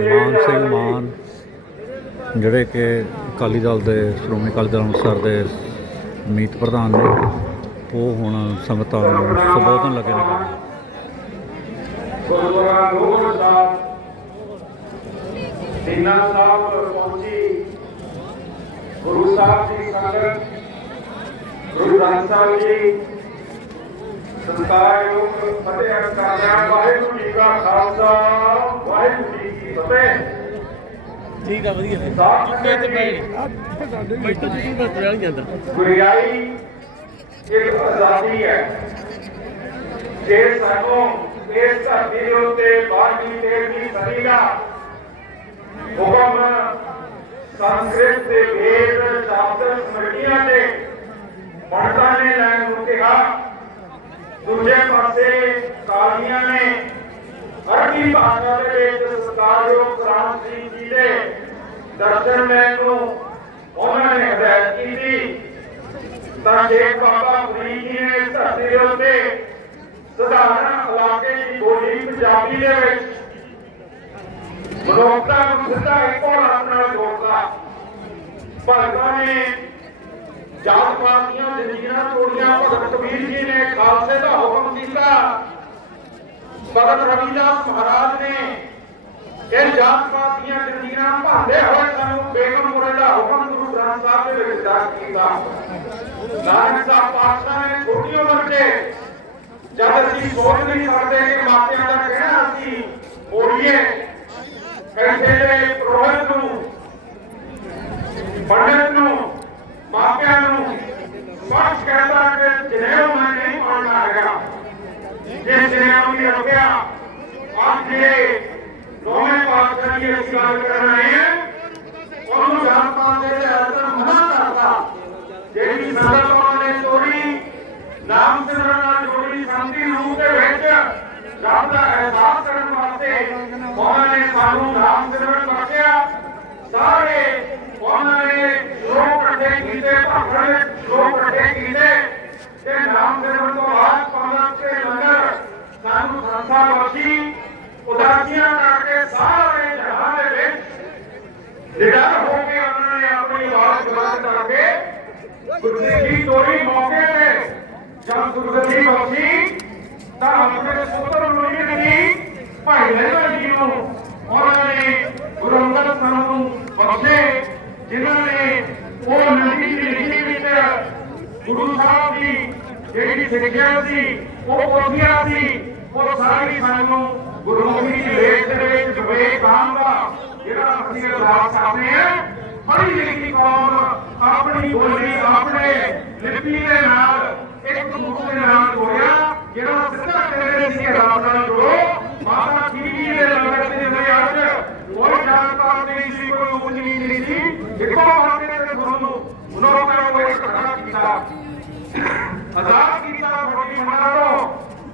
ਮਾਨ ਸਿੰਘ ਮਾਨ, ਜਿਹੜੇ ਕਿ ਅਕਾਲੀ ਦਲ ਦੇ, ਸ਼੍ਰੋਮਣੀ ਅਕਾਲੀ ਦਲ ਅੰਮ੍ਰਿਤਸਰ ਦੇ ਮੀਤ ਪ੍ਰਧਾਨ ਨੇ, ਉਹ ਹੁਣ ਸੰਗਤਾਂ ਨੂੰ ਸੰਬੋਧਨ ਲੱਗੇ ਨੇ ਕਰਨ। ਗੁਰਦੁਆਰਾ ਲੋਹਗੜ੍ਹ ਸਾਹਿਬ ਦੀਨਾ ਸਾਹਿਬ ਪਹੁੰਚੀ, ਗੁਰੂ ਸਾਹਿਬ ਦੀ ਸੰਗਤ ਗੁਰੂ ਗ੍ਰੰਥ ਸਾਹਿਬ ਜੀ ਸੰਤਾਯੋਗ ਫਤਿਹ ਕਰਨਾ ਵਾਹਿਗੁਰੂ ਜੀ ਕਾ ਖਾਲਸਾ ਵਾਹਿਗੁਰੂ ਜੀ ਕੀ ਫਤਿਹ। ਠੀਕ ਆ ਵਧੀਆ ਸਾਧ ਚੁੱਕੇ ਤੇ ਜੀ, ਬੈਠੋ। ਤੁਸੀਂ ਬਸ ਰਹਿ ਜਾਂਦਾ। ਗੁਰਿਆਈ ਇੱਕ ਆਜ਼ਾਦੀ ਹੈ। ਜੇ ਸਾਨੂੰ ਇਸ ਧਰਤੀ ਦੇ ਉੱਤੇ ਬਾਰਵੀਂ ਤੇਰਵੀਂ ਸਦੀ ਦਾ ਹੁਕਮ ਸੰਸਕ੍ਰਿਤ ਦੇ ਵੇਦ ਸ਼ਾਸਤਰ ਸਮਰਟੀਆਂ ਦੇ ਪੰਡਤਾਂ ਨੇ ਲੈਣ ਨੂੰ ਕਿਹਾ ਦੂਜੇ ਪਾਸੇ ਕਾਲੀਆਂ ਨੇ ਅਰਬੀ ਭਾਸ਼ਾ ਦੇ ਵਿੱਚ ਸਰਕਾਰਯੋਗ ਗ੍ਰਾਮ ਸਿੰਘ ਜੀ ਦੇ ਦਰਸ਼ਨ ਲੈਣ ਨੂੰ ਉਹਨਾਂ ਨੇ ਹਦਾਇਤ ਕੀਤੀ। ਤਾਂ ਸ਼ੇਖ ਬਾਬਾ ਫਰੀਦ ਜੀ ਨੇ ਇਸ ਧਰਤੀ ਦੇ ਉੱਤੇ ਸਧਾਰਨ ਇਲਾਕੇ ਦੀ ਬੋਲੀ ਪੰਜਾਬੀ ਦੇ ਵਿੱਚ ਮਨੁੱਖਤਾ ਨੂੰ ਸਿੱਧਾ ਇੱਕੋ ਰੱਬ ਨਾਲ ਜੋੜਦਾ ਭਗਤਾਂ ਨੇ ਜਾਤ ਪਾਤ ਦੀਆਂ ਜ਼ਿੰਦਗੀਆਂ ਤੋੜੀਆਂ। ਭਗਤ ਕਬੀਰ ਜੀ ਨੇ ਖਾਲਸੇ ਦਾ ਹੁਕਮ ਦਿੱਤਾ ਭਗਤ ਰਵਿਦਾਸ ਮਹਾਰਾਜ ਨੇ ਇਹ ਜਾਤ ਪਾਤ ਦੀਆਂ ਜ਼ਿੰਦਗੀਆਂ ਭਾਂਦੇ ਹੋਏ ਸਾਨੂੰ ਬੇਗਮਪੁਰੇ ਦਾ ਹੁਕਮ ਗੁਰੂ ਗ੍ਰੰਥ ਸਾਹਿਬ ਦੇ ਵਿੱਚ ਦਰਜ ਕੀਤਾ। ਨਾਨਕ ਸਾਹਿਬ ਪਾਤਸ਼ਾਹ ਨੇ ਛੋਟੀ ਉਮਰ 'ਚ ਜਦ ਅਸੀਂ ਸੋਚ ਨਹੀਂ ਸਕਦੇ ਕਿ ਮਾਪਿਆਂ ਦਾ ਕਹਿਣਾ ਅਸੀਂ ਮੋੜੀਏ ਕਿਸੇ ਦੇ ਪ੍ਰੋਹਿਤ ਨੂੰ ਪੰਡਤ ਨੂੰ ਮਾਪਿਆਂ ਨੂੰ ਸਪਸ਼ਟ ਕਹਿੰਦਾ ਕਿ ਜਨੇਊ ਮੈਂ ਨਹੀਂ ਪੜਨਾ ਹੈਗਾ ਜੇ ਜਨੇਊ ਵੀ ਰੁਕਿਆ ਅੱਜ ਜਿਹੜੇ ਨੌਵੇਂ ਪਾਤਸ਼ਾਹ ਦੀ ਅਸੀਂ ਗੱਲ ਕਰ ਰਹੇ ਹਾਂ ਉਹਨੂੰ ਜਾਣ ਪਾਉਂਦੇ ਦੇ ਅੰਦਰ ਮਨਾ ਕਰਦਾ ਜਿਹੜੀ ਸੰਗਤ ਉਹਨਾਂ ਨੇ ਤੋੜੀ ਨਾਮ ਸਿਮਰਨ ਨਾਲ ਜੋੜੀ ਸੰਤੀ ਰੂਪ ਦੇ ਵਿੱਚ ਰੱਬ ਦਾ ਅਹਿਸਾਸ ਕਰਨ ਵਾਸਤੇ ਉਹਨਾਂ ਨੇ ਸਾਨੂੰ ਨਾਮ ਸਿਮਰਨ ਬਖਸ਼ਿਆ ਸਾਰੇ ਉਹਨਾਂ ਨੇ ਸ਼ੋਕ ਇਕੱਠੇ ਕੀਤੇ ਭਗਵਾਨ ਨੇ ਸ਼ੋਕ ਕੀਤੇ ਤੇ ਨਾਮ ਸਿਮਰਨ ਤੋਂ ਬਾਅਦ ਪਾਵਨ ਕੇ ਲੰਗਰ ਸਾਨੂੰ ਸੰਸਾ ਬਖਸ਼ੀ ਉਦਾਸੀਆਂ ਕਰਕੇ ਸਾਰੇ ਜਹਾਨ ਦੇ ਵਿੱਚ ਨਿਡਰ ਹੋ ਕੇ ਉਹਨਾਂ ਨੇ ਆਪਣੀ ਆਵਾਜ਼ ਬੁਲੰਦ ਕਰਕੇ ਗੁਰਸਿੱਖੀ ਤੋੜੀ ਮੌਕੇ ਤੇ ਜਦ ਗੁਰਗੱਦੀ ਬਖਸ਼ੀ ਤਾਂ ਆਪਣੇ ਸੁਪਰ ਮੁਨੀਰ ਜੀ, ਭਾਈ ਲਹਿਰਾ ਜੀ ਨੂੰ ਉਹਨਾਂ ਨੇ ਗੁਰੂ ਅੰਗਦ ਸਾਹਿਬ ਨੂੰ ਬਖਸ਼ੇ, ਜਿਨ੍ਹਾਂ ਨੇ ਉਹ ਨਦੀ ਦੀ ਲਿਖੀ ਵਿੱਚ ਗੁਰੂ ਸਾਹਿਬ ਦੀ ਜਿਹੜੀ ਸਿੱਖਿਆ ਸੀ, ਉਹ ਪੋਥੀਆਂ ਸੀ, ਉਹ ਸਾਰੀ ਸਾਨੂੰ ਗੁਰਮੁਖੀ ਲੇਖ ਦੇ ਵਿੱਚ ਵਿਵੇਕ ਦਾ ਜਿਹੜਾ ਅਸੀਂ ਅਰਦਾਸ ਕਰਦੇ ਹਾਂ, ਪੜ੍ਹੀ ਲਿਖੀ ਕੌਮ ਆਪਣੀ ਬੋਲੀ ਆਪਣੇ ਲਿਪੀ ਦੇ ਨਾਲ ਇੱਕ ਮੁਖ ਦੇ ਨਾਲ ਜੋੜਿਆ, ਜਿਹੜਾ ਸਿੱਧਾ ਕਹਿੰਦੇ ਸੀ ਅਰਦਾਸ ਨਾਲ ਜੋੜੋ। ਮਾਤਾ ਜੀ ਦੇ ਲੰਗਰ ਦੇ ਵਿੱਚ ਅੱਜ। ਕੋਈ ਜਾਣਕਾਰ ਨਹੀਂ ਸੀ, ਕੋਈ ਉੱਚ ਨਹੀਂ ਸੀ। ਇੱਕੋ ਬਾਤੇ ਦੇ ਗੁਰੂ ਨੂੰ ਉਹਨਾਂ ਨੇ ਉਹ ਇੱਕ ਖੜਾ ਕੀਤਾ। ਆਜ਼ਾਦ ਕੀਤਾ ਬੜੀ ਮੰਡਲੋਂ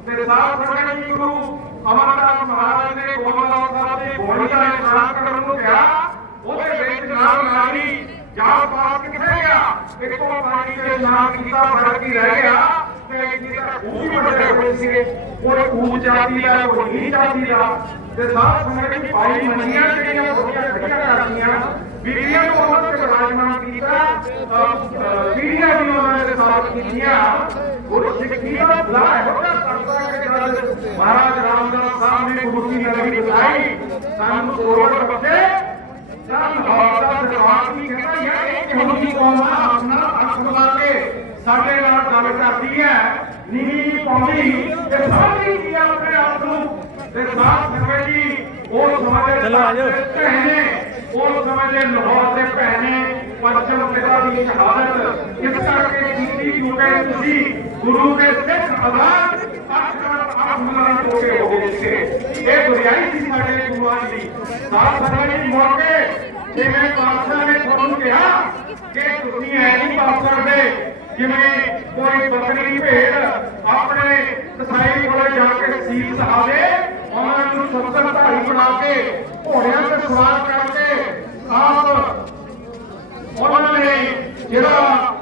ਤੇ ਸਾਥ ਸੰਗਤ ਗੁਰੂ ਅਮਰਦਾਸ ਮਹਾਰਾਜ ਨੇ ਗੋਬਿੰਦਦਾਸ ਸਾਹਿਬ ਦੀ ਬੋਲੀ ਦਾ ਇਸ਼ਨਾਨ ਕਰਨ ਨੂੰ ਕਿਹਾ ਉਹਦੇ ਵਿੱਚ ਨਾਲ ਨਾਰੀ ਜਾਤ ਪਾਤ ਕਿੱਥੇ ਗਿਆ ਇੱਕੋ ਪਾਣੀ ਦੇ ਇਸ਼ਨਾਨ ਕੀਤਾ, ਫ਼ਰਕ ਹੀ ਰਹਿ ਗਿਆ। ਤੇ ਜਿਹਦਾ ਖੂਹ ਵੀ ਵੱਡੇ ਹੋਏ ਸੀਗੇ। ਉਹ ਖੂਹ ਚਾਹਦੀ ਦਾ, ਉਹ ਨਹੀਂ ਚਾਹਦੀ ਦਾ। ਤੇ ਸਾਥ ਸੰਗਤ ਜੀ ਭਾਈ ਮੰਨੀਆਂ ਜਿਹੜੀਆਂ ਬੜੀਆਂ ਖੜੀਆਂ ਕਰਦੀਆਂ ਬੀਬੀਆਂ ਨੂੰ ਉਹਨਾਂ ਤੇ ਰਾਜਮਾਨ ਕੀਤਾ। ਪੀੜੀਆਂ ਵੀ ਉਹਨਾਂ ਦੇ ਸਾਥ ਕੀਤੀਆਂ। ਗੁਰੂ ਸਿੱਖੀ ਦਾ ਭਲਾ ਹੋਣਾ ਕਰਦਾ ਕਿ ਜਦ ਮਹਾਰਾਜ ਰਾਮਦਾਸ ਸਾਹਿਬ ਨੇ ਗੁਰੂ ਨਗਰੀ ਬੁਲਾਈ ਸਾਨੂੰ ਬਸੇ ਜਦ ਭਾਰਤ ਦਾ ਜਵਾਬ ਵੀ ਕਹਿੰਦਾ ਯਾਰ ਇਹ ਕਿਹੋ ਜਿਹੀ ਕੌਮ ਆ ਆਪਣਾ ਅੱਖ ਬਣਾ ਕੇ ਸਾਡੇ ਨਾਲ ਗੱਲ ਕਰਦੀ ਹੈ ਨੀਵੀਂ ਪਾਉਂਦੀ ਤੇ ਸਾਰੀ ਜੀ ਆਪਣੇ ਆਪ ਨੂੰ ਤੇ ਸਾਥ ਸੰਗਤ ਜੀ ਉਹ ਸਮੇਂ ਦੇ। ਭੈਣੇ ਉਹ ਸਮੇਂ ਦੇ ਲਾਹੌਰ ਦੇ ਭੈਣੇ ਪੰਚਮ ਪਿਤਾ ਦੀ ਸ਼ਹਾਦਤ ਇਸ ਕਰਕੇ ਕੀਤੀ ਕਿਉਂਕਿ ਤੁਸੀਂ ਗੁਰੂ ਦੇ ਸਿੱਖ ਆਜ਼ਾਦ ਅੱਖ ਆਖਮਨ ਟੋਕੇ ਹੋ ਗਏ ਸੀ ਇਹ ਦੁਰਿਆਈ ਸੀ ਸਾਡੇ ਗੁਰੂਆਂ ਦੀ ਸਾਥ ਸੰਗਤ ਜੀ ਮੌਕੇ ਜਿਵੇਂ ਪਾਤਸ਼ਾਹ ਨੇ ਤੁਹਾਨੂੰ ਕਿਹਾ ਕਿ ਤੁਸੀਂ ਐ ਨਹੀਂ ਪਾਸ ਕਰਦੇ ਜਿਵੇਂ ਕੋਈ ਬੱਕਰੀ ਭੇਡ ਆਪਣੇ ਕਸਾਈ ਕੋਲੇ ਜਾ ਕੇ ਸੀਲ ਸਹਾਵੇ, ਉਹਨਾਂ ਨੂੰ ਸੱਤਰ ਧਾਰੀ ਬਣਾ ਕੇ ਘੋੜਿਆਂ ਤੇ ਸਵਾਰ ਕਰਕੇ ਆਪ ਉਹਨਾਂ ਨੇ ਜਿਹੜਾ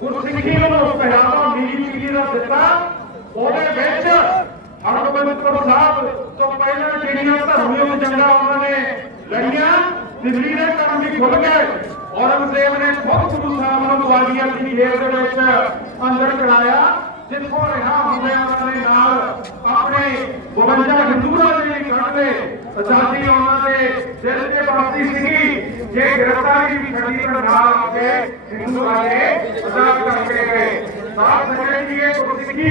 ਗੁਰਸਿੱਖੀ ਨੂੰ ਪਹਿਰਾਵਾ ਮੀਰੀ ਪੀਰੀ ਦਾ ਦਿੱਤਾ, ਉਹਦੇ ਵਿੱਚ ਹਰਗੋਬਿੰਦਪੁਰ ਸਾਹਿਬ ਤੋਂ ਪਹਿਲਾਂ ਜਿਹੜੀਆਂ ਧਰਮੀਆਂ ਜੰਗਾਂ ਉਹਨਾਂ ਨੇ ਲੜੀਆਂ ਦਿੱਲੀ ਦੇ ਕੰਮ ਵੀ ਖੁੱਲ ਗਏ। ਔਰੰਗਜ਼ੇਬ ਨੇ ਖੁਦ ਗੁਰੂ ਸਾਹਿਬ ਨੂੰ ਗਵਾਲੀਅਰ ਦੀ ਜੇਲ੍ਹ ਦੇ ਵਿੱਚ ਅੰਦਰ ਕਰਾਇਆ। ਜਿੱਥੋਂ ਰਿਹਾ ਹੁੰਦੇ ਉਹਨਾਂ ਦੇ ਨਾਲ ਆਪਣੇ 52 ਹਿੰਦੂਆਂ ਦੇ ਲਈ ਕੱਢਦੇ ਆਜ਼ਾਦੀ ਉਹਨਾਂ ਦੇ ਦਿਲ ਤੇ ਬਸਦੀ ਸੀਗੀ। ਜੇ ਗ੍ਰਿਫਤਾਰੀ ਵੀ ਛੱਡੀ ਤਾਂ ਨਾਲ ਆ ਕੇ ਹਿੰਦੂ ਆਏ ਆਜ਼ਾਦ ਕਰਕੇ ਗਏ। ਸਾਧ ਸੰਗਤ ਜੀ ਇਹ ਗੁਰਸਿੱਖੀ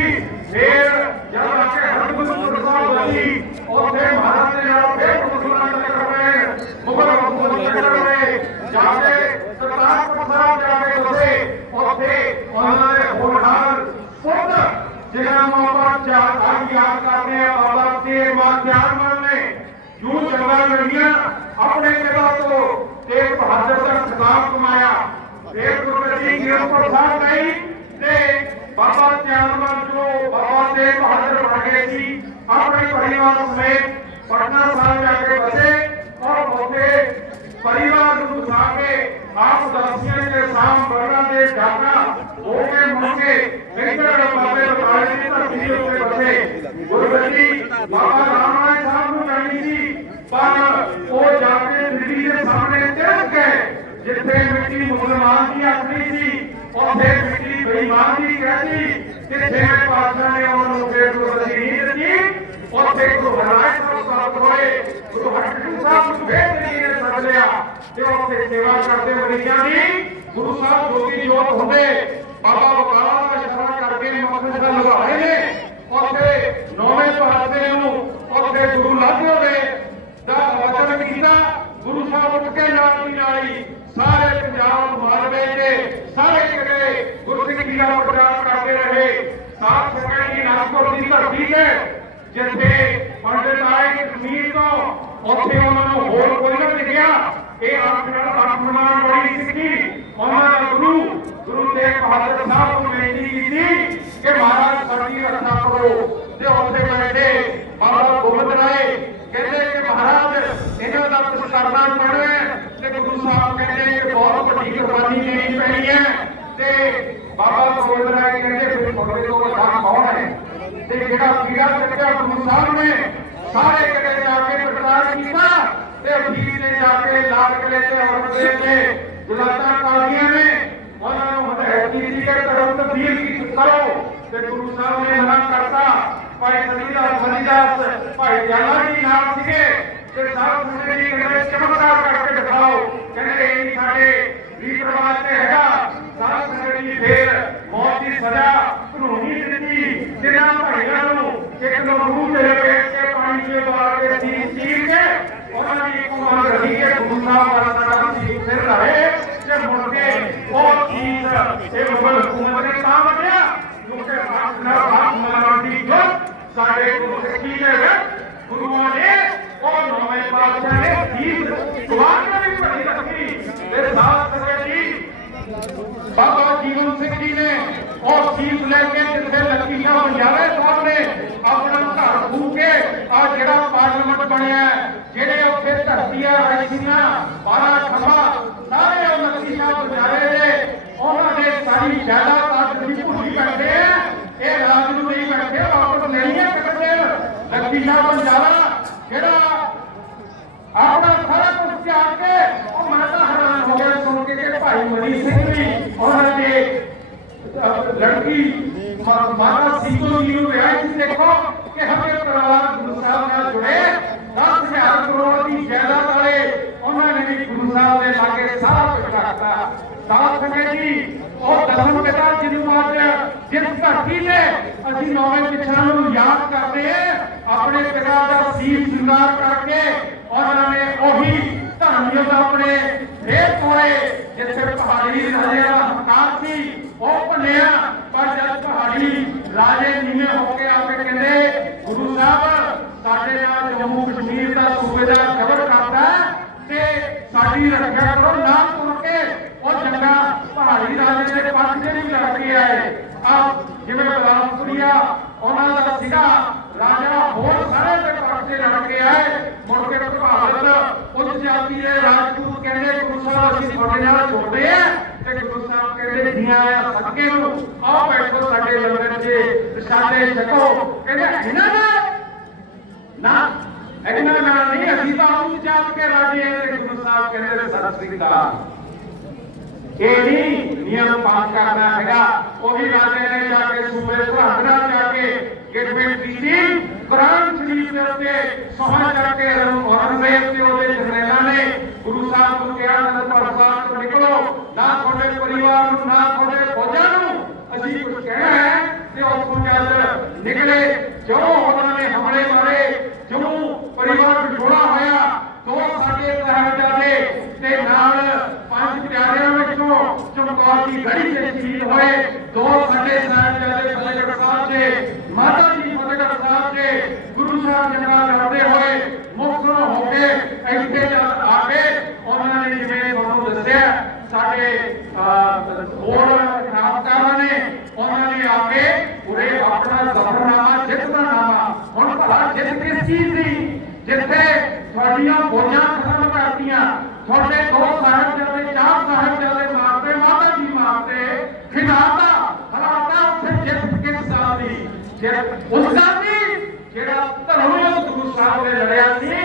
ਫੇਰ ਜਦ ਆ ਕੇ ਹਰਗੋਬਿੰਦ ਸਾਹਿਬ ਬਣੀ ਉੱਥੇ ਮਹਾਰਾਜ ਦੇ ਨਾਲ ਫੇਰ ਮੁਸਲਮਾਨ ਟਕਰਾਏ ਮੁਗਲ ਹਕੂਮਤ ਟਕਰਾਏ ਜਾ ਕੇ ਸਰਦਾਰ ਸਾਹਿਬ ਜਾ ਕੇ ਬਸੇ ਉੱਥੇ ਉਹਨਾਂ ਦੇ ਹੋਣਹਾਰ ਪੁੱਤ ਜਿਹੜਾ ਮਾਪਾ ਚਾਰ ਆ ਯਾਦ ਕਰਦੇ ਆ ਬਾਬਾ ਤੇਰ ਮਾਂ ਗਿਆਨਮਨ ਨੇ ਜੂ ਜੰਗਾਂ ਲੜੀਆਂ, ਆਪਣੇ ਪਿਤਾ ਤੋਂ ਤੇਗ ਬਹਾਦਰ ਦਾ ਖਿਤਾਬ ਕਮਾਇਆ। ਫੇਰ ਗੁਰਗੱਦੀ ਗਿਰਫਤਾਰ ਸਾਹਿਬ ਗਈ ਤੇ ਬਾਬਾ ਗਿਆਨਮਨ ਜੋ ਬਹਾਦਰ ਬਣ ਗਏ ਸੀ। ਆਪਣੇ ਪਰਿਵਾਰ ਸਮੇਤ ਪਟਨਾ ਸਾਹਿਬ ਜਾ ਕੇ ਬਸੇ ਔਰ ਉੱਥੇ ਪਰਿਵਾਰ ਨੂੰ ਵਸਾ ਕੇ ਆਪ ਦਰਸ਼ੀਆਂ ਦੇ ਸਾਹਮ ਬਰਨਾ ਦੇ ਜਾਗਾ ਹੋ ਕੇ ਮੁਕੇ ਵਿੰਦਰ ਬਾਬੇ ਬਰਾੜੇ ਦੀ ਧਰਤੀ ਦੇ ਉੱਤੇ ਬਸੇ। ਗੁਰਗੱਦੀ ਬਾਬਾ ਰਾਮਰਾਏ ਸਾਹਿਬ ਨੂੰ ਮਿਲਣੀ ਸੀ, ਪਰ ਉਹ ਜਾ ਕੇ ਦਿੱਲੀ ਦੇ ਸਾਹਮਣੇ ਟਿਕ ਗਏ, ਜਿੱਥੇ ਮਿੱਟੀ ਮੁਸਲਮਾਨ ਦੀ ਆਪਣੀ ਸੀ, ਉੱਥੇ ਮਿੱਟੀ ਬੇਈਮਾਨ ਕਹਿੰਦੀ ਕਿ ਛੇਵੇਂ ਪਾਤਸ਼ਾਹ ਨੇ ਉਹਨਾਂ ਨੂੰ ਫੇਰ ਗੁਰਗੱਦੀ ਨਹੀਂ ਦਿੱਤੀ? ਉੱਥੇ ਗੁਰੂ ਹਰਿਰਾਏ ਸਾਹਿਬ ਸਾਹਿਬ ਹੋਏ, ਗੁਰੂ ਹਰਗੋਬਿੰਦ ਸਾਹਿਬ ਨੂੰ ਫੇਰ ਦਿੱਲੀ ਸੱਦ ਲਿਆ ਤੇ ਉੱਥੇ ਸੇਵਾ ਕਰਦੇ ਮਰੀਜ਼ਾਂ ਦੀ ਗੁਰੂ ਸਾਹਿਬ ਜੋਗੀ ਜੋਤ ਹੁੰਦੇ, ਬਾਬਾ ਬਕਾਲਾ ਦਾ ਸ਼ਸਤਰ ਕਰਕੇ ਮੱਥੇ ਦਾ ਲਗਾਏ ਨੇ। ਉੱਥੇ ਨੌਵੇਂ ਪਾਤਸ਼ਾਹ ਨੂੰ ਉੱਥੇ ਗੁਰੂ ਲਾਧਿਓ ਦੇ ਦਾ ਵਚਨ ਕੀਤਾ, ਗੁਰੂ ਸਾਹਿਬ ਉੱਠ ਕੇ ਨਾਲ ਦੀ ਨਾਲ ਹੀ ਸਾਰੇ ਪੰਜਾਬ ਮਾਲਵੇ ਦੇ ਸਾਰੇ ਕਿਤੇ ਗੁਰਸਿੱਖੀ ਦਾ ਪ੍ਰਚਾਰ ਕਰਦੇ ਰਹੇ, ਸਾਥ ਸੰਗਤ ਦੀ ਨਾਗਪੁਰ ਦੀ ਧਰਤੀ ਤੇ, ਜਿੱਥੇ ਪੰਡਿਤ ਆਏ ਕਸ਼ਮੀਰ ਤੋਂ, ਉੱਥੇ ਉਹਨਾਂ ਨੂੰ ਹੋਰ ਕੋਈ ਨਾ ਦਿਖਿਆ। ਇਹ ਆਖਰ ਆਤਮਾਨ ਬੜੀ ਸਿੱਖੀ, ਉਹਨਾਂ ਦਾ ਗੁਰੂ ਗੁਰੂ ਤੇਗ ਬਹਾਦਰ ਸਾਹਿਬ ਨੂੰ ਬੇਨਤੀ ਕੀਤੀ ਕਿ ਮਹਾਰਾਜ ਸਾਡੀ ਰੱਖਿਆ ਕਰੋ। ਤੇ ਉੱਥੇ ਬੈਠੇ ਬਾਬਾ ਗੋਬਿੰਦ ਰਾਏ ਕਹਿੰਦੇ ਕਿ ਮਹਾਰਾਜ, ਇਹਨਾਂ ਦਾ ਕੁਝ ਕਰਨਾ ਪੈਣਾ ਸਾਹਿਬ ਕਹਿੰਦੇ ਬਹੁਤ ਵੱਡੀ ਕੁਰਬਾਨੀ ਦੇਣੀ ਪੈਣੀ ਹੈ ਤੇ ਬਾਬਾ ਗੋਬਿੰਦ ਰਾਏ ਕਹਿੰਦੇ ਫਿਰ ਤੁਹਾਡੇ ਤੋਂ ਵੱਡਾ ਕੌਣ ਹੈ? ਤੇ ਜਿਹੜਾ ਪੀੜਾ ਚੱਕਿਆ ਗੁਰੂ ਸਾਹਿਬ ਨੇ, ਸਾਰੇ ਕਿਤੇ ਜਾ ਕੇ ਪ੍ਰਚਾਰ ਕੀਤਾ ਤੇ ਅਖੀਰ ਨੇ ਜਾ ਕੇ ਲਾਲ ਕਿਲੇ ਤੇ ਔਰੰਗਜ਼ੇਬ ਨੇ ਜਲਾਤਾ ਕਾਲੀਆਂ ਨੇ। ਉਹਨਾਂ ਨੂੰ ਹਦਾਇਤ ਕੀਤੀ ਕਿ ਧਰਮ ਤਬਦੀਲ ਕਰੋ ਤੇ ਗੁਰੂ ਸਾਹਿਬ ਨੇ ਮਨਾ ਕਰਤਾ। ਭਾਈ ਸਦੀਦਾਸ ਹਰੀਦਾਸ ਭਾਈ ਜਾਲਾ ਜੀ ਨਾਲ ਸੀਗੇ। ਤੇ ਸਾਹਿਬ ਸੰਗਤ ਜੀ ਕਹਿੰਦੇ ਚਮਤਕਾਰ ਕਰਕੇ ਦਿਖਾਓ, ਕਹਿੰਦੇ ਇਹ ਨਹੀਂ ਸਾਡੇ ਰੀਤ ਰਿਵਾਜ ਤੇ ਹੈਗਾ, ਸਾਧ ਸੰਗਤ ਜੀ ਫੇਰ ਮੌਤ ਦੀ ਸਜ਼ਾ ਕਾਨੂੰਨੀ ਦਿੱਤੀ, ਜਿਹਨਾਂ ਭਾਈਆਂ ਨੂੰ ਇੱਕ ਨੂੰ ਮੂੰਹ ਤੇ ਪਾਣੀ ਦੇ ਬਾਹਰ ਕੇ ਸੀਰ ਚੀਰ ਕੇ ਉਹਨਾਂ ਦੀ ਇੱਕ ਮੰਗ ਰਹੀ ਕਿ ਗੁੰਨਾ ਵਾਲਾ ਦਾ ਸੀ ਫਿਰ ਰਹੇ ਤੇ ਮੁੜ ਕੇ ਉਹ ਚੀਜ਼ ਇਹ ਮੁਗਲ ਹਕੂਮਤ ਨੇ ਤਾਂ ਵਟਿਆ ਕਿਉਂਕਿ ਹੱਕ ਨਾਲ ਮਨਾਉਣ ਦੀ ਜੁੱਤ ਸਾਡੇ ਗੁਰੂ ਸਿੱਖੀ ਦੇ ਗੁਰੂਆਂ ਨੇ ਪਾਤਸ਼ਾਹ ਨੇ ਜੀਤ ਕੁਆਰ ਵੀ ਬੜੀ ਰੱਖੀ ਤੇ ਸਾਧ ਸੰਗਤ ਬਾਬਾ ਜੀਵਨ ਸਿੰਘ ਜੀ ਨੇ ਉਹ ਸੀਸ ਲੈ ਕੇ ਜਿੱਥੇ ਲੱਕੀ ਸ਼ਾਹ ਬੰਜਾਰੇ ਆਪਣਾ ਘਰ ਖੂ ਕੇ ਆ ਜਿਹੜਾ ਪਾਰਲੀਮੈਂਟ ਬਣਿਆ ਜਿਹੜੇ ਉੱਥੇ ਧਰਤੀਆਂ ਰਾਜਸੀਆਂ ਬਾਰਾ ਖੰਭਾ, ਸਾਰੇ ਉਹ ਲੱਕੀ ਸ਼ਾਹ ਬੰਜਾਰੇ ਉਹਨਾਂ ਨੇ ਸਾਰੀ ਜਾਇਦਾਦ ਦੀ ਭੁੱਲੀ ਬੈਠੇ ਇਹ ਰਾਜ ਨੂੰ ਨਹੀਂ ਬੈਠੇ, ਵਾਪਸ ਨਹੀਂ ਹੈ ਕੱਢਦੇ ਲੱਕੀ ਜਿਹੜਾ ਆਪਣਾ ਸਾਰਾ ਕੁਝ ਤਿਆਗ ਕੇ ਉਹ ਮੈਂ ਹੈਰਾਨ ਹੋ ਗਿਆ ਸੁਣ ਕੇ ਕਿ ਭਾਈ ਮਨੀ ਸਿੰਘ ਵੀ ਉਹਨਾਂ ਦੇ ਲੜਕੀ ਮਾਤਾ ਸੀਤੋ ਜੀ ਨੂੰ ਵਿਆਹ ਸੀ ਦੇਖੋ ਕਿ ਹਮੇ ਪਰਿਵਾਰ ਗੁਰੂ ਸਾਹਿਬ ਨਾਲ ਜੁੜੇ 10000 ਕਰੋੜ ਦੀ ਜਾਇਦਾਦ ਵਾਲੇ ਉਹਨਾਂ ਨੇ ਵੀ ਗੁਰੂ ਸਾਹਿਬ ਦੇ ਲਾਗੇ ਸਾਰਾ ਕੁਝ ਰੱਖਤਾ। ਸਾਧ ਸੰਗਤ ਜੀ ਉਹ ਦਸਮ ਪਿਤਾ ਜਿਹਨੂੰ ਅੱਜ ਜਿਸ ਧਰਤੀ ਤੇ ਅਸੀਂ ਨੌਵੇਂ ਪਿਛੜਾਂ ਨੂੰ ਯਾਦ ਕਰਦੇ, ਆਪਣੇ ਪਿਤਾ ਦਾ ਸੀਸ ਸ਼ਿੰਗਾਰ ਕਰਕੇ ਉਹਨਾਂ ਨੇ ਉਹੀ ਧਰਮਯੁੱਧ ਆਪਣੇ ਫੇਰ ਕੋਲੇ ਜਿੱਥੇ ਪਹਾੜੀ ਰਾਜੇ ਦਾ ਹੰਕਾਰ ਸੀ, ਉਹ ਭੰਨਿਆ। ਪਰ ਜਦ ਪਹਾੜੀ ਰਾਜੇ ਨੀਵੇਂ ਹੋ ਕੇ ਆ ਕਹਿੰਦੇ, ਗੁਰੂ ਸਾਹਿਬ, ਸਾਡੇ ਨਾਲ ਜੰਮੂ ਕਸ਼ਮੀਰ ਦਾ ਸੂਬੇਦਾਰ ਕਬਰ ਕਰਦਾ ਤੇ ਸਾਡੀ ਰੱਖਿਆ ਕਰੋ, ਨਾ ਤੁਰ ਕੇ ਉਹ ਜੰਗਾ ਪਹਾੜੀ ਰਾਜੇ ਦੇ ਪੱਖ ਤੇ ਵੀ ਲੜ ਕੇ ਆਏ। ਆ ਜਿਵੇਂ ਬਲਾਸਪੁਰੀਆ ਉਹਨਾਂ ਦਾ ਸੀਗਾ। ਰਾਜਾ ਹੋਰ ਸਾਰੇ ਦੇ ਪੱਖ ਲੜ ਕੇ ਆਏ ਮੁੜ ਕੇ ਪ੍ਰਭਾਵਿਤ ਉੱਚ ਜਾਤੀ ਦੇ ਰਾਜਪੂਤ ਕਹਿੰਦੇ ਗੁਰੂ ਸਾਹਿਬ ਅਸੀਂ ਤੁਹਾਡੇ ਨਾਲ ਜੁੜਦੇ ਆ ਤੇ ਗੁਰੂ ਸਾਹਿਬ ਕਹਿੰਦੇ ਕਹਿੰਦੇ ਆ ਸੱਕੇ ਨੂੰ ਆਓ ਬੈਠੋ ਸਾਡੇ ਲੰਗਰ 'ਚ। ਤੇ ਛਕੋ। ਕਹਿੰਦੇ ਇਹਨਾਂ ਨਾਲ ਨਾ, ਇਹਨਾਂ ਨਾਲ ਨਹੀਂ। ਅਸੀਂ ਤਾਂ ਆਪ ਚਾਪ ਕੇ ਰਾਜੇ ਹਾਂ ਤੇ ਗੁਰੂ ਸਾਹਿਬ ਕਹਿੰਦੇ ਸਤਿ ਸ੍ਰੀ ਅਕਾਲ। ਇਹ ਨਹੀਂ ਨਿਯਮ ਪਾਸ ਕਰਨਾ ਹੈਗਾ। ਉਹ ਵੀ ਰਾਜੇ ਨੇ ਜਾ ਕੇ ਸੂਬੇ ਸਰਹੰਦ ਜਾ ਕੇ ਗਿਟਵਿਟ ਕੀਤੀ। ਕੁਰਾਨ ਸ਼ਰੀਫ ਦੇ ਉੱਤੇ ਸੋਹਾ ਚੜ ਕੇ ਔਰੰਗਜ਼ੇਬ ਤੇ ਉਹਦੇ ਜਰਨੈਲਾਂ ਨੇ। ਗੁਰੂ ਸਾਹਿਬ ਨੂੰ ਕਿਹਾ ਨੰਦਪੁਰ ਸਾਹਿਬ ਤੋਂ ਨਿਕਲੋ। ਨਾ ਤੁਹਾਡੇ ਪਰਿਵਾਰ ਨੂੰ, ਨਾ ਤੁਹਾਡੇ ਫੌਜਾਂ ਨੂੰ। ਅਸੀਂ ਕੁਝ ਕਹਿਣਾ ਹੈ ਤੇ ਉੱਥੋਂ ਜਦ ਨਿਕਲੇ। ਜੋ ਉਹਨਾਂ ਨੇ ਹਮਲੇ ਮਾਰੇ ਜੋ ਪਰਿਵਾਰ ਵਿਛੋੜਾ ਹੋਇਆ, ਦੋ ਸਾਡੇ ਸਾਹਿਬਜ਼ਾਦੇ ਤੇ ਨਾਲ ਪੰਜ ਪਿਆਰਿਆਂ ਵਿੱਚੋਂ ਚਮਕੌਰ ਦੀ ਗੜੀ ਦੇ ਸ਼ਹੀਦ ਹੋਏ। ਦੋ ਸਾਡੇ ਸਾਹਿਬਜ਼ਾਦੇ ਫਤਿਹਗੜ੍ਹ ਸਾਹਿਬ ਦੇ ਮਾਤਾ ਜੀ ਗੁਰੂ ਸਾਹਿਬ ਜੰਗਾਂ ਲੜਦੇ ਹੋਏ ਮੁਕਤ ਹੋ ਕੇ ਇੱਥੇ ਜਦ ਆ ਗਏ ਉਹਨਾਂ ਨੇ ਜਿਵੇਂ ਤੁਹਾਨੂੰ ਦੱਸਿਆ ਸਾਡੇ ਹੋਰ ਖਰਾਬਕਾਰਾਂ ਨੇ ਉਹਨਾਂ ਨੇ ਆ ਕੇ ਉਰੇ ਆਪਣਾ ਜ਼ਫਰਨਾਮਾ ਜਿੱਤ ਦਾ ਨਾਮਾ ਹੁਣ ਭਲਾ ਜਿੱਤ ਕਿਸ ਚੀਜ਼ ਦੀ ਜਿੱਥੇ ਤੁਹਾਡੀਆਂ ਫੌਜਾਂ ਖਤਮ ਕਰਤੀਆਂ ਤੁਹਾਡੇ ਦੋ ਸਾਹਿਬਜ਼ਾਦੇ ਚਾਰ ਸਾਹਿਬਜ਼ਾਦੇ ਮਾਰਦੇ ਮਾਤਾ ਜੀ ਮਾਰਦੇ ਖਿਲਾਤਾ ਹਰਾਤਾ ਉੱਥੇ ਜਿੱਤ ਕਿਸ ਸਾਲ ਦੀ ਜਿੱਤ ਉਸ ਦਾ ਦੀ ਜਿਹੜਾ ਧਰਮ ਗੁਰੂ ਸਾਹਿਬ ਨੇ ਲੜਿਆ ਸੀ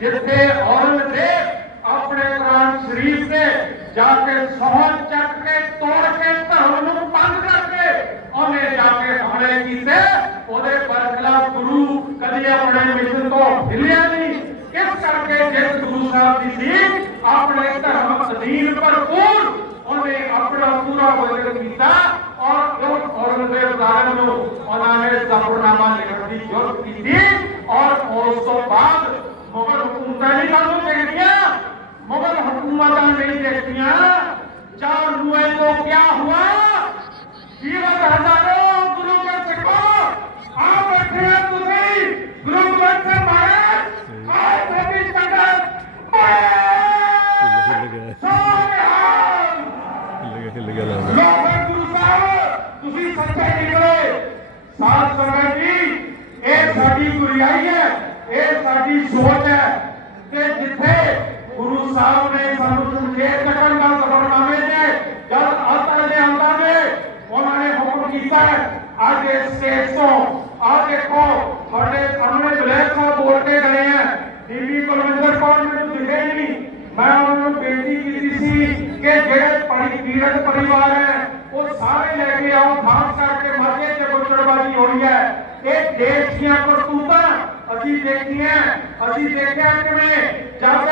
ਜਿੱਥੇ ਔਰੰਗਜ਼ੇਬ ਆਪਣੇ ਕੁਰਾਨ ਸ਼ਰੀਫ ਤੇ ਜਾ ਕੇ ਸਹੁੰ ਚੱਕ ਕੇ ਤੋੜ ਕੇ ਧਰਮ ਨੂੰ ਬੰਦ ਕਰਕੇ ਉਹਨੇ ਜਾ ਕੇ ਹਮਲੇ ਕੀਤੇ। ਉਹਦੇ ਬਰਖਲਾਫ ਗੁਰੂ ਕਦੇ ਆਪਣੇ ਮਿਸ਼ਨ ਤੋਂ ਹਿੱਲਿਆ ਨਹੀਂ। ਇਸ ਕਰਕੇ ਜਿਸ ਗੁਰੂ ਸਾਹਿਬ ਦੀ ਸੀ, ਆਪਣੇ ਧਰਮ ਅਧੀਨ ਭਰਪੂਰ ਉਹਨੇ ਆਪਣਾ ਪੂਰਾ ਵਜਨ ਕੀਤਾ ਔਰ ਉਹ ਔਰੰਗਜ਼ੇਬ ਜ਼ਾਲਮ ਨੂੰ ਉਹਨਾਂ ਨੇ ਜ਼ਫਰਨਾਮਾ ਲਿਖਣ ਦੀ ਜੁਰਤ ਕੀਤੀ ਔਰ ਉਸ ਤੋਂ ਬਾਅਦ ਮੁਗਲ ਹਕੂਮਤਾਂ ਨਹੀਂ ਸਾਨੂੰ ਦੇਖਦੀਆਂ मुगल हुकूमत नहीं देखतियां चार रुए तो क्या हुआ जीवन हजारों गुरु के सिखो आ बैठे ਪੜੀ ਪੀੜਤ ਪਰਿਵਾਰ ਹੈ ਉਹ ਸਾਰੇ ਲੈ ਕੇ ਆਓ ਖਾਸ ਕਰਕੇ ਮਰਗੇ ਤੇ ਗੁੱਟੜਬਾਜ਼ੀ ਹੋਈ ਹੈ ਇਹ ਦੇਸ਼ ਦੀਆਂ ਕਰਤੂਤਾਂ ਅਸੀਂ ਦੇਖੀਆਂ ਅਸੀਂ ਦੇਖਿਆ ਕਿਵੇਂ ਜਦ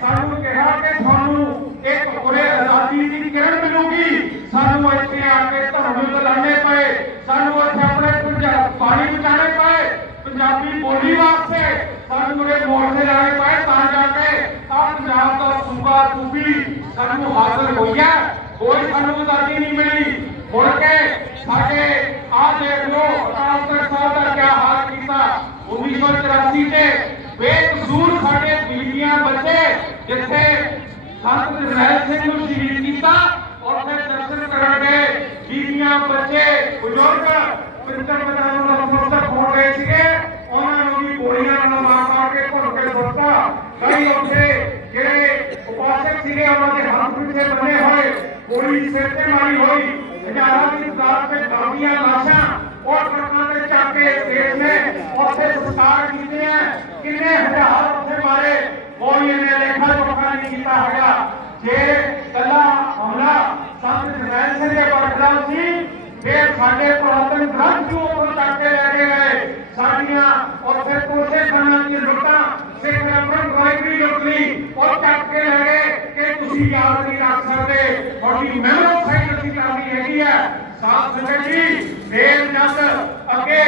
ਸਾਨੂੰ ਕਿਹਾ ਕਿ ਤੁਹਾਨੂੰ ਇੱਕ ਉਰੇ ਆਜ਼ਾਦੀ ਦੀ ਕਿਰਨ ਮਿਲੂਗੀ ਸਾਨੂੰ ਇੱਥੇ ਆ ਕੇ ਧਰਮ ਬਦਲਾਣੇ ਪਏ ਸਾਨੂੰ ਇੱਥੇ ਆਪਣੇ ਪੰਜਾਬ ਪਾਣੀ ਬਚਾਣੇ ਪਏ ਪੰਜਾਬੀ ਬੋਲੀ ਵਾਸਤੇ ਸਾਨੂੰ ਉਰੇ ਮੋਰਚੇ ਲਾਣੇ ਪਏ ਤਾਂ ਜਾ ਕੇ ਆ ਪੰਜਾਬ ਦਾ ਸੂਬਾ ਸੂਬੀ ਸਾਨੂੰ ਹਾਸਲ ਹੋਈਆ ਕੋਈ ਸਾਨੂੰ ਆਜ਼ਾਦੀ ਨਹੀਂ ਮਿਲੀ ਮੁੜ ਕੇ ਸਾਡੇ ਆ ਦੇਖ ਲੋ ਅਕਾਲ ਤਖਤ ਸਾਹਿਬ ਦਾ ਕੀ ਹਾਲ ਕੀਤਾ 1984 ਤੇ ਬੇਕਸੂਰ ਸਾਡੇ ਬੀਬੀਆਂ ਬੱਚੇ ਜਿੱਥੇ ਸੰਤ ਜਰਨੈਲ ਸਿੰਘ ਨੂੰ ਸ਼ਹੀਦ ਕੀਤਾ ਉੱਥੇ ਦਰਸ਼ਨ ਕਰਨ ਗਏ ਬੀਬੀਆਂ ਬੱਚੇ ਬਜ਼ੁਰਗ ਪਿੰਡਰ ਬਚਾਉਣ ਦਾ ਸਮਰਥਕ ਹੋ ਰਹੇ ਸੀਗੇ ਉਹਨਾਂ ਨੂੰ ਵੀ ਗੋਲੀਆਂ ਨਾਲ ਮਾਰ ਮਾਰ ਕੇ ਘੁੰਮ ਕੇ ਸੁੱਟਤਾ ਕਈ ਉੱਥੇ ਜਿਹੜੇ ਉਪਾਸਕ ਸੀਗੇ ਉਹਨਾਂ ਦੇ ਹੱਥ ਪਿੱਛੇ ਬੰਨੇ ਹੋਏ ਗੋਲੀ ਸਿਰ ਤੇ ਮਾਰੀ ਹੋਈ। ਹਜ਼ਾਰਾਂ ਦੀ ਤਾਦਾਦ ਵਿੱਚ ਦਾਦੀਆਂ ਲਾਸ਼ਾਂ ਉਹ ਟਰੱਕਾਂ ਤੇ ਚੱਕ ਕੇ ਦੇਸ਼ ਨੇ ਉੱਥੇ ਸੰਸਕਾਰ ਕੀਤੇ ਆ। ਕਿੰਨੇ ਹਜ਼ਾਰ ਉੱਥੇ ਮਾਰੇ। ਗੋਲੀਆਂ ਨੇ ਲੇਖਾ ਜੋਖਾ ਨਹੀਂ ਕੀਤਾ ਹੈਗਾ। ਜੇ ਕੱਲਾ ਹਮਲਾ ਸੰਤ ਜਰਨੈਲ ਸਿੰਘ ਦੇ ਬਰਖਲਾਫ ਸੀ, ਫਿਰ ਸਾਡੇ ਪੁਰਾਤਨ ਗ੍ਰੰਥ ਜੋ ਉੱਪਰ ਚੱਕ ਕੇ ਲੈ ਕੇ ਗਏ। ਸਾਡੀਆਂ ਉੱਥੇ ਕੋਸ਼ੇ ਖਾਨਾਂ ਦੀ ਲੁੱਟਾਂ ਸਿੱਖ ਰਬਰ ਗਵਾਈ ਲੁੱਟ ਲਈ ਉਹ ਚੱਕ ਕੇ ਲੈ ਗਏ। ਕਿ ਤੁਸੀਂ ਯਾਦ ਨਹੀਂ ਰੱਖ ਸਕਦੇ। ਤੁਹਾਡੀ ਮੈਮੋ ਸਾਈਡ ਅਸੀਂ ਕਰਨੀ ਹੈਗੀ ਹੈ। ਸਾਧ ਸੰਗਤ ਜੀ ਫੇਰ ਜਦ ਅੱਗੇ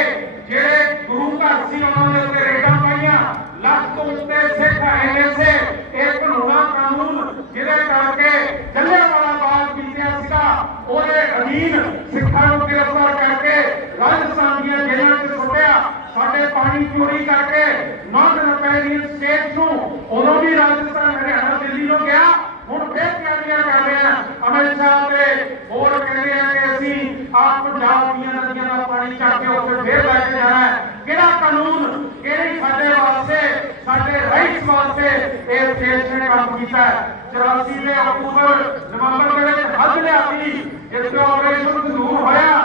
ਜਿਹੜੇ ਗੁਰੂ ਘਰ ਸੀ, ਉਹਨਾਂ ਦੇ ਉੱਤੇ ਰੇਡਾਂ ਪਾਈਆਂ। ਲੱਖ ਤੋਂ ਉੱਤੇ ਸਿੱਖ ਆਏ ਸੇ ਇਹ ਕਾਨੂੰਨਾ ਕਾਨੂੰਨ ਜਿਹਦੇ ਕਰਕੇ ਜੱਲਿਆਂਵਾਲਾ ਬਾਗ ਬੀਤਿਆ ਸੀਗਾ, ਉਹਦੇ ਅਧੀਨ ਸਿੱਖਾਂ ਨੂੰ ਗ੍ਰਿਫਤਾਰ ਕਰਕੇ ਰਾਜਸਥਾਨ ਦੀਆਂ ਜੇਲ੍ਹਾਂ 'ਚ ਸੁੱਟਿਆ। ਸਾਡੇ ਪਾਣੀ ਚੋਰੀ ਕਰਕੇ 9 ਰੁਪਏ ਦੀ ਸਟੇਟ ਨੂੰ ਉਦੋਂ ਵੀ ਰਾਜਸਥਾਨ ਹਰਿਆਣਾ ਦਿੱਲੀ ਨੂੰ ਗਿਆ ਹੁਣ ਫੇਰ ਤਿਆਰੀਆਂ ਕਰ ਰਹੇ ਆ ਤੇ ਹੋਰ ਕਹਿੰਦੇ ਆ ਕਿ ਅਸੀਂ? ਆਪ ਪੰਜਾਬ ਦੀਆਂ ਨਦੀਆਂ ਦਾ ਪਾਣੀ ਚੱਕ ਕੇ ਉੱਥੇ ਫੇਰ ਲੈ ਕੇ ਜਾਣਾ ਹੈ। ਕਿਹੜਾ ਕਾਨੂੰਨ? ਕਿਹੜੀ ਸਾਡੇ ਵਾਸਤੇ? ਸਾਡੇ ਰਾਈਟਸ ਵਾਸਤੇ ਇਹ ਦੇਸ਼ ਨੇ ਕੰਮ ਕੀਤਾ 84 ਦੇ ਅਕਤੂਬਰ, ਨਵੰਬਰ ਦੇ ਵਿੱਚ ਹੱਦ ਲਿਆਤੀ। ਜਿੱਥੇ ਆਪਰੇਸ਼ਨ ਸੰਦੂਰ ਹੋਇਆ।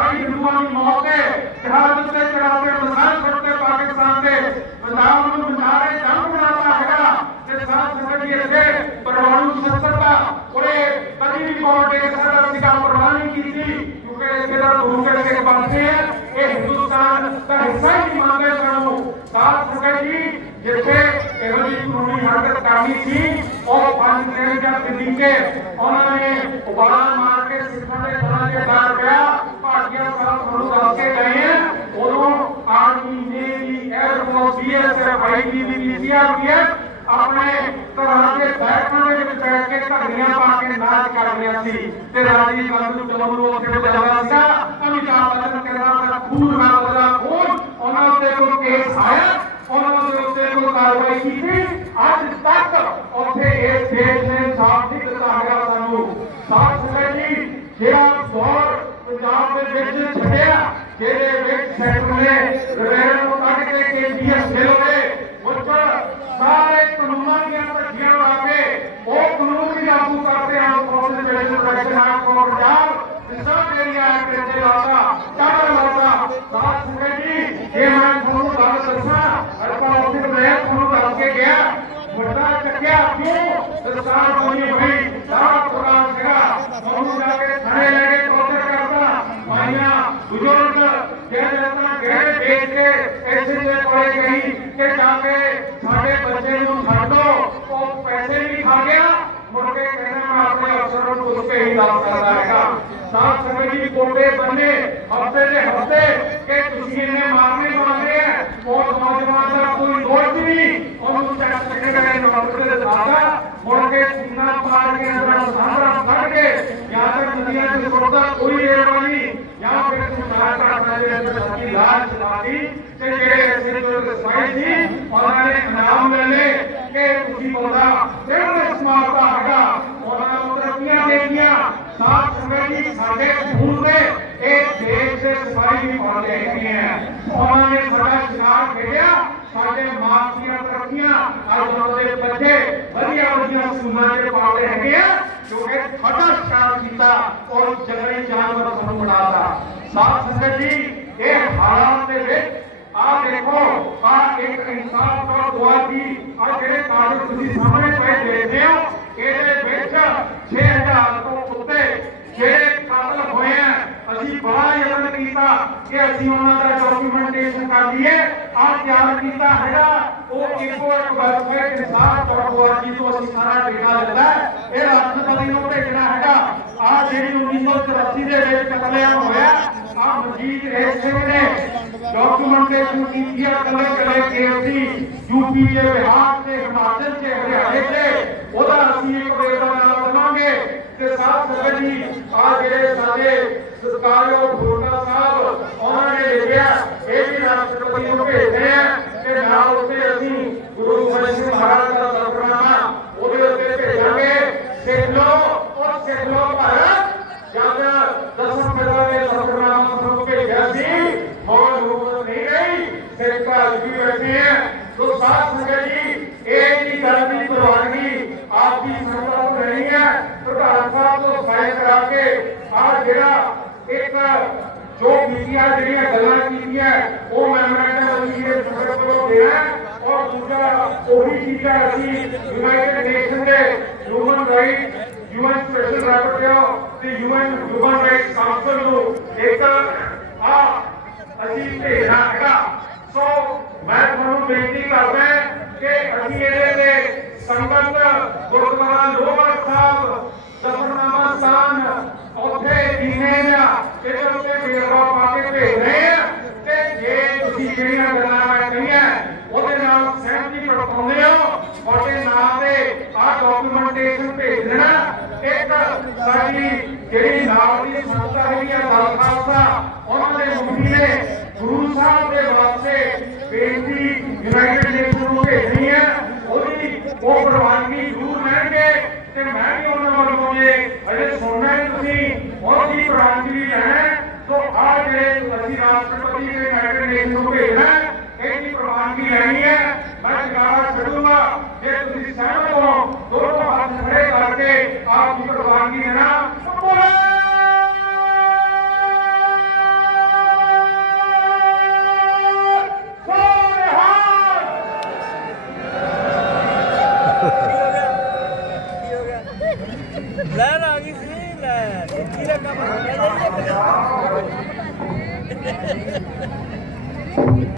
ਉੱਥੇ ਬਾਈ ਹਿੰਦੂਆਂ ਦੀ ਮੌਤ ਹੈ ਜਹਾਜ਼ ਉੱਤੇ ਚੜਾ ਕੇ ਮਸਾਲ ਛੱਡਦੇ ਪਾਕਿਸਤਾਨ ਦੇ ਪੰਜਾਬ ਨੂੰ ਬਚਾਰੇ ਜੰਗ ਬਣਾਤਾ ਹੈਗਾ ਤੇ ਸਾਥ ਸੰਗਤ ਜੀ ਇੱਥੇ ਪਰਮਾਣੂ ਸ਼ਸਤਰ ਦਾ ਉਹਨੇ ਕਦੀ ਵੀ ਕੋਲ ਦੇ ਸਕਦਾ ਸੀਗਾ ਪਰਵਾਹ ਨਹੀਂ ਕੀਤੀ ਕਿਉਂਕਿ ਇਹਦੇ ਦਾ ਰੂਪ ਕਰਕੇ ਬਣਦੇ ਆ ਇਹ ਹਿੰਦੁਸਤਾਨ ਦਾ ਹਿੱਸਾ ਹੀ ਨਹੀਂ ਮੰਨਦੇ ਸਾਨੂੰ ਸਾਥ ਸੰਗਤ ਜੀ ਜਿੱਥੇ ਇਹੋ ਜਿਹੀ ਕਾਨੂੰਨੀ ਹਰਕਤ ਕਰਨੀ ਸੀ ਉਹ ਪੰਜ ਦਿਨ ਜਾਂ ਦਿੱਲੀ ਕੇ ਉਹਨਾਂ ਨੇ ਉਬਾਲਾ ਮਾਰ ਕੇ ਸਿੱਖਾਂ ਦੇ ਦਰਾਂ ਦੇ ਦਾਰ ਪਿਆ ਭਾਰਤੀਆਂ ਸਾਹਿਬ ਤੁਹਾਨੂੰ ਦੱਸ ਕੇ ਗਏ ਆ ਉਦੋਂ army navy air force BSF IB PCR ਆਪਣੇ ਘਰਾਂ ਦੇ ਬੈਠਕਾਂ ਦੇ ਵਿੱਚ ਬੈਠ ਕੇ ਘੜੀਆਂ ਪਾ ਕੇ ਨਾਚ ਕਰ ਰਹੀਆਂ ਸੀ। ਤੇ ਰਾਜੀਵ ਗਾਂਧੀ ਨੂੰ ਜਦੋਂ ਨੂੰ ਉੱਥੇ ਬਚਾਉਣਾ ਸੀਗਾ, ਅਮਿਤਾਭ ਬੱਚਨ ਕਹਿੰਦਾ ਮੇਰਾ ਖੂਨ ਨਾ ਬਦਲਾ ਖੂਨ, ਉਹਨਾਂ ਉੱਤੇ ਕੋਈ ਕੇਸ ਆਇਆ। ਉਹਨਾਂ ਦੇ ਉੱਤੇ ਕੋਈ ਕਾਰਵਾਈ ਕੀਤੀ। ਅੱਜ ਤੱਕ ਉੱਥੇ ਇਸ ਦੇਸ਼ ਨੇ ਸਾਥ ਨਹੀਂ ਦਿੱਤਾ ਹੈਗਾ ਸਾਨੂੰ ਸਾਥ ਸੁਣਿਆ ਜੀ ਜਿਹੜਾ ਦੌਰ ਪੰਜਾਬ ਦੇ ਵਿੱਚ ਛੱਡਿਆ ਜਿਹੜੇ ਵਿੱਚ ਸੈਕਟਰ ਨੇ ਰੇਲ ਨੂੰ ਕੱਢ ਕੇ ਕੇਜੀਐਸ ਬਿੱਲ ਦੇ ਉੱਪਰ ਸਾਰੇ ਕਾਨੂੰਨਾਂ ਦੀਆਂ ਧੱਜੀਆਂ ਲਾ ਕੇ ਉਹ ਕਾਨੂੰਨ ਵੀ ਲਾਗੂ ਕਰਦੇ ਹਨ ਕਾਨੂੰਨ ਦੇ ਵਿੱਚ protection act for Punjab reserve area act ਦੇ ਲਾਤਾ ਚਾਰ ਲਾਤਾ ਸਾਥ ਸੁਣਿਆ ਜੀ ਇਹ ਮੈਂ ਤੁਹਾਨੂੰ ਗੱਲ ਦੱਸਾਂ ਅਰਪਾ ਉੱਥੇ ਮੈਂ ਤੁਹਾਨੂੰ ਦੱਸ ਕੇ ਗਿਆ ਵੱਡਾ ਚੱਕਿਆ ਕਿਉਂ ਸਰਕਾਰ ਬਣੀ ਹੋਈ ਸਾਰਾ ਪ੍ਰੋਗਰਾਮ ਸੀਗਾ ਤੁਹਾਨੂੰ ਜਾ ਕੇ ਥਾਣੇ ਲੈ ਕੇ ਟੋਚਰ ਕਰਦਾ ਮਾਈਆਂ ਬਜ਼ੁਰਗ ਜਿਹੜੇ ਆਪਣਾ ਗਹਿਣੇ ਵੇਚ ਕੇ ਐਸੇ ਦੇ ਕੋਲੇ ਗਈ ਕਿ ਜਾ ਕੇ ਸਾਡੇ ਬੱਚੇ ਨੂੰ ਛੱਡ, ਉਹ ਪੈਸੇ ਵੀ ਖਾ ਗਿਆ, ਮੁੜ ਕੇ ਕਹਿੰਦਾ ਮੈਂ ਆਪਣੇ ਅਫਸਰਾਂ ਨੂੰ ਉਸ ਹੀ ਦੱਸ ਕਰਦਾ ਹੈਗਾ। ਸਾਥ ਸਮਝ ਕੋਟੇ ਬੰਨੇ, ਹਫ਼ਤੇ ਦੇ ਹਫ਼ਤੇ ਕਿ ਤੁਸੀਂ ਇਹਨੇ ਮਾਰਨੇ ਮਾਰਨੇ ਆ, ਉਹ ਨੌਜਵਾਨ ਦਾ ਕੋਈ ਦੋਸ਼ ਨਹੀਂ। ਉਹਨੂੰ ਚੱਕ ਚੱਕ ਕੇ ਨੌਕਰੀ ਦੇ ਦਾਦਾ ਮੁੜ ਕੇ ਸੀਨਾ ਪਾੜ ਕੇ ਅੰਦਰ ਸਾਹਮਣਾ ਕੱਢ ਕੇ, ਜਾਂ ਫਿਰ ਨਦੀਆਂ ਦੇ ਸੁੱਟਦਾ ਕੋਈ ਏਰਵਾ ਨਹੀਂ, ਜਾਂ ਫਿਰ ਸਰਕਾਰ ਘਟਨਾ ਦੇ ਅੰਦਰ ਸੱਚੀ ਲਾਜ ਚਲਾਤੀ ਤੇ ਜਿਹੜੇ ਐਸੇ ਜੋ ਸਾਈ ਸੀ ਉਹਨਾਂ ਨੇ ਇਨਾਮ ਲੈ ਲਏ ਕਿ ਤੁਸੀਂ ਬੰਦਾ ਸਿਰ ਸਮਾਰਤਾ ਹੈਗਾ ਉਹਨਾਂ ਨੂੰ ਤਰੱਕੀਆਂ ਦੇਣੀਆਂ ਸਾਥ ਸੰਗਤ ਸਾਡੇ ਖੂਨ ਦੇ ਇਹ ਦੇਸ਼ ਦੇ ਸਿਪਾਹੀ ਵੀ ਪਾਉਂਦੇ ਹੈਗੇ ਆ ਉਹਨਾਂ ਨੇ ਸਾਡਾ ਸ਼ਿਕਾਰ ਖੇਡਿਆ ਸਾਡੇ ਮਾਂ ਦੀਆਂ ਤਰੱਕੀਆਂ ਅੱਜ ਉਹਨਾਂ ਦੇ ਬੱਚੇ ਵਧੀਆ ਵਧੀਆ ਸਕੂਲਾਂ ਦੇ ਪਾਉਂਦੇ ਹੈਗੇ ਆ ਕਿਉਂਕਿ ਸਾਡਾ ਸ਼ਿਕਾਰ ਕੀਤਾ ਔਰ ਜੰਗਲੀ ਜਾਨਵਰ ਸਾਨੂੰ ਬਣਾਤਾ ਸਾਥ ਸੰਗਤ ਜੀ ਇਹ ਹਾਲਾਤ ਦੇ ਵਿੱਚ ਆ ਦੇਖੋ ਆ ਇੱਕ ਇਨਸਾਨ ਦਾ ਦੁਆ ਦੀ ਆ ਜਿਹੜੇ ਕਾਗਜ਼ ਤੁਸੀਂ ਸਾਹਮਣੇ ਪਏ ਦੇਖਦੇ ਹੋ ਇਹਦੇ ਵਿੱਚ 6000 ਤੋਂ ਉੱਤੇ ਜਿਹੜੇ ਕਾਤਲ ਹੋਏ ਆ ਅਸੀਂ ਬੜਾ ਯਤਨ ਕੀਤਾ ਕਿ ਅਸੀਂ ਉਹਨਾਂ ਦਾ ਡਾਕੂਮੈਂਟੇਸ਼ਨ ਕਰ ਲਈਏ। ਆ ਤਿਆਰ ਕੀਤਾ ਹੈਗਾ। ਉਹ ਇੱਕੋ ਇੱਕ ਵੈਬਸਾਈਟ ਇਨਸਾਨ ਤੋਂ ਅਸੀਂ ਸਾਰਾ ਡੇਟਾ ਦਿੱਤਾ ਇਹ ਰਾਸ਼ਟਰਪਤੀ ਨੂੰ ਭੇਜਣਾ ਹੈਗਾ। ਆ ਜਿਹੜੀ 1984 ਦੇ ਵਿੱਚ ਕਤਲੇਆਮ ਹੋਇਆ, ਆ ਮਨਜੀਤ ਰੇਖ ਨੇ ਡਾਕੂਮੈਂਟੇਸ਼ਨ ਕੀਤੀ ਹੈ ਕੱਲੇ ਕੱਲੇ ਕੇਸ ਦੀ ਯੂਪੀ ਦੇ ਬਿਹਾਰ ਤੇ ਹਿਮਾਚਲ ਤੇ ਹਰਿਆਣੇ ਤੇ। ਉਹਦਾ ਅਸੀਂ ਇੱਕ ਵੇਰਵਾ ਨਾਲ ਬਣਾਵਾਂਗੇ। ਤੇ ਸਾਥ ਸੰਗਤ ਜੀ ਆ ਜਿਹੜੇ ਸਾਡੇ ਸਰਕਾਰਯੋਗ ਫੋਟਾ ਸਾਹਿਬ, ਉਹਨਾਂ ਨੇ ਲਿਖਿਆ, ਇਹ ਵੀ ਰਾਸ਼ਟਰਪਤੀ ਨੂੰ ਭੇਜਦੇ ਆ ਕਿ ਨਾਲ ਉੱਤੇ ਅਸੀਂ ਗੁਰੂ ਗੋਬਿੰਦ ਸਿੰਘ ਮਹਾਰਾਜ ਦਾ ਜ਼ਫਰਨਾਮਾ ਉਹਦੇ ਉੱਤੇ ਭੇਜਾਂਗੇ ਸਿੱਖ ਲੋ ਔਰ ਸਿੱਖ ਲੋ ਭਾਰਤ ਜਦ ਦਸਮ ਪਿਤਾ ਨੇ ਜ਼ਫਰਨਾਮਾ ਤੁਹਾਨੂੰ ਭੇਜਿਆ ਸੀ ਮੌਜ ਹੁਕਮ ਨਹੀਂ ਗਈ ਸਿੱਖ ਅੱਜ ਵੀ ਬੈਠੇ ਆ ਤੋ ਸਾਥ ਸੰਗਤ ਜੀ ਇਹ ਦੀ ਗੱਲ ਦੀ ਪ੍ਰਵਾਨਗੀ ਆਪ ਦੀ ਸੰਗਤ ਨੂੰ ਨਹੀਂ ਹੈ ਪ੍ਰਧਾਨ ਸਾਹਿਬ ਤੋਂ ਸਾਈਨ ਕਰਾ ਕੇ ਆ ਜਿਹੜਾ ਇੱਕ ਜੋ ਮੀਡੀਆ ਜਿਹੜੀਆਂ ਗੱਲਾਂ ਕੀਤੀਆਂ ਉਹ ਮੈਮੋਰੈਂਡਮ ਅਸੀਂ ਇਹ ਸੰਗਤ ਨੂੰ ਦੇਣਾ ਹੈ ਔਰ ਦੂਜਾ ਉਹੀ ਚੀਜ਼ਾਂ ਅਸੀਂ ਯੂਨਾਈਟਿਡ ਨੇਸ਼ਨ ਦੇ human right UN special rapporteur ਤੇ ਯੂਐਨ ਹਿਊਮਨ ਰਾਈਟ ਕਾਉਂਸਲ ਨੂੰ ਇੱਕ, ਆ, ਅਸੀਂ ਭੇਜਣਾ ਹੈਗਾ। ਸੋ ਮੈਂ ਤੁਹਾਨੂੰ ਬੇਨਤੀ ਕਰਦਾ ਕਿ ਅਸੀਂ ਇਹਦੇ ਤੇ ਸੰਗਤ ਗੁਰਦੁਆਰਾ ਲੋਹਗੜ੍ਹ ਸਾਹਿਬ ਦਫਰਨਾਮਾ ਸਥਾਨ, ਉੱਥੇ ਦੀਨੇ ਦਾ ਇਹਦੇ ਉੱਤੇ ਵੇਰਵਾ ਪਾ ਕੇ ਭੇਜ ਰਹੇ ਆ ਤੇ ਜੇ ਤੁਸੀਂ ਜਿਹੜੀਆਂ ਗੱਲਾਂ ਮੈਂ ਕਹੀਆਂ ਉਹਦੇ ਨਾਲ ਸਹਿਮਤੀ ਪ੍ਰਗਟਾਉਂਦੇ ਹੋ, ਤੁਹਾਡੇ ਨਾਮ ਤੇ ਆਹ ਡਾਕੂਮੈਂਟੇਸ਼ਨ ਭੇਜ ਦੇਣਾ। ਇੱਕ ਸਾਡੀ ਜਿਹੜੀ ਨਾਲ ਦੀ ਸੰਸਥਾ ਹੈਗੀ ਆ ਦਲ ਖਾਲਸਾ, ਉਹਨਾਂ ਦੇ ਮੁਖੀ ਨੇ ਗੁਰੂ ਸਾਹਿਬ ਦੇ ਵਾਸਤੇ ਬੇਨਤੀ ਯੂਨਾਈਟਿਡ ਨੇਸ਼ਨ ਨੂੰ ਭੇਜਣੀ ਹੈ। ਉਹਦੀ ਉਹ ਪ੍ਰਵਾਨਗੀ ਜ਼ਰੂਰ ਲੈਣਗੇ ਤੇ ਮੈਂ ਵੀ ਉਹਨਾਂ ਵੱਲੋਂ ਜੇ